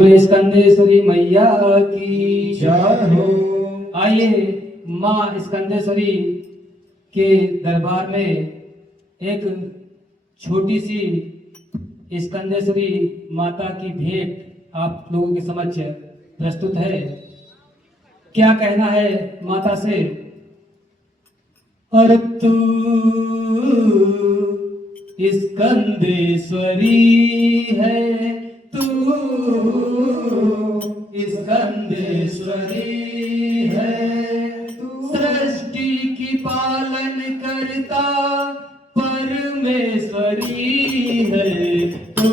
स्कंदेश्वरी मैया की जय हो। आइए माँ स्कंदेश्वरी के दरबार में एक छोटी सी स्कंदेश्वरी माता की भेंट आप लोगों के समक्ष प्रस्तुत है। क्या कहना है माता से? और तू स्कंदेश्वरी है, तू स्कंदेश्वरी है, सृष्टि की पालन करता परमेश्वरी है, तू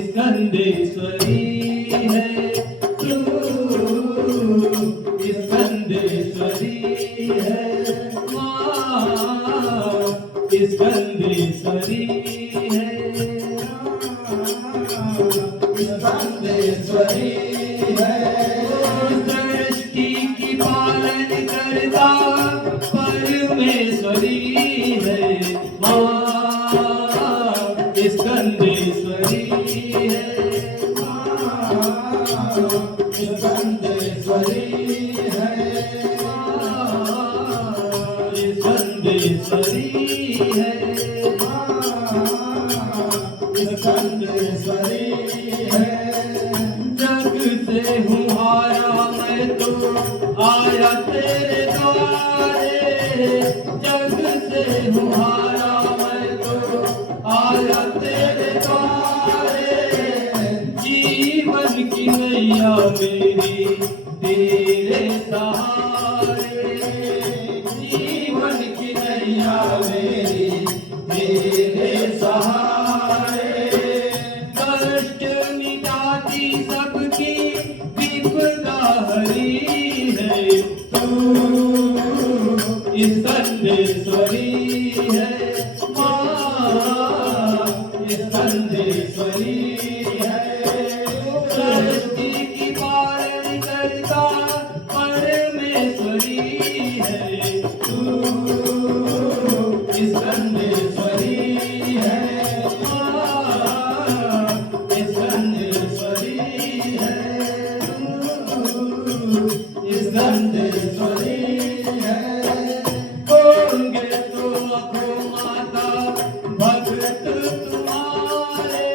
स्कंदेश्वरी है, तू स्कंदेश्वरी है, माँ स्कंदेश्वरी है, स्कंदेश्वरी है, सृष्टि की पालन करता परमेश्वरी है, माँ स्कंदेश्वरी है, स्कंदेश्वरी है, स्कंदेश्वरी है, स्कंदेश्वरी है। जग से हूँ हारा मैं तो आया तेरे द्वारे, जग से हूँ हारा मैं तो आया तेरे द्वारे, जीवन की नैया मेरी तेरे सहारे, जीवन की नैया मेरी तेरे सहारे, कष्ट मिटाती सबकी विपदा हरी है, तू स्कंदेश्वरी है, माँ स्कंदेश्वरी है, सृष्टि की पालन करता परमेश्वरी है, तू स्कंदेश्वरी है, माँ स्कंदेश्वरी है, स्कंदेश्वरी है। होंगे तो अखो माता भगत तुम्हारे,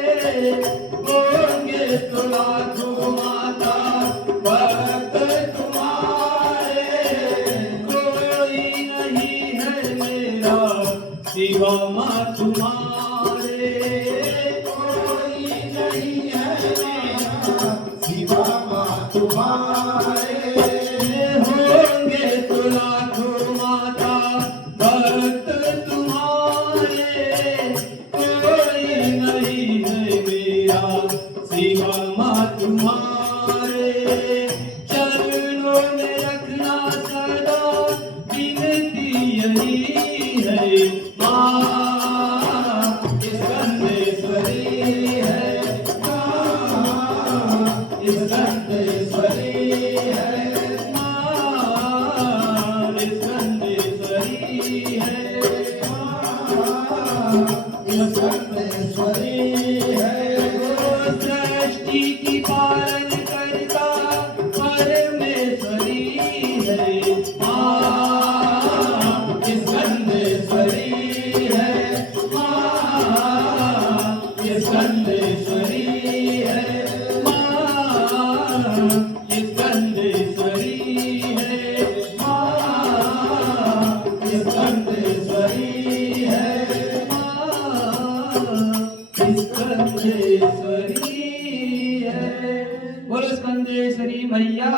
होंगे तो लाखों माता भगत तुम्हारे, कोई नहीं है मेरा सिवा माँ तुम्हारे, कोई नहीं है मेरा शिवा माँ तुम्हारे, होंगे तो लाखों माता भक्त तुम्हारे, कोई नहीं है मेरा सिवा माँ तुम्हारे, चरणों में रखना सदा विनती यही है, माँ स्कंदेश्वरी है, माँ स्कंदेश्वरी है, माँ स्कंदेश्वरी है, स्कंदेश्वरी है, सृष्टि की पालन करता परमेश्वरी है, माँ स्कंदेश्वरी है, माँ स्कंदेश्वरी है, माँ स्कंदेश्वरी है, माँ स्कंदेश्वरी है, माँ स्कंदेश्वरी है। बोलो स्कंदेश्वरी मैया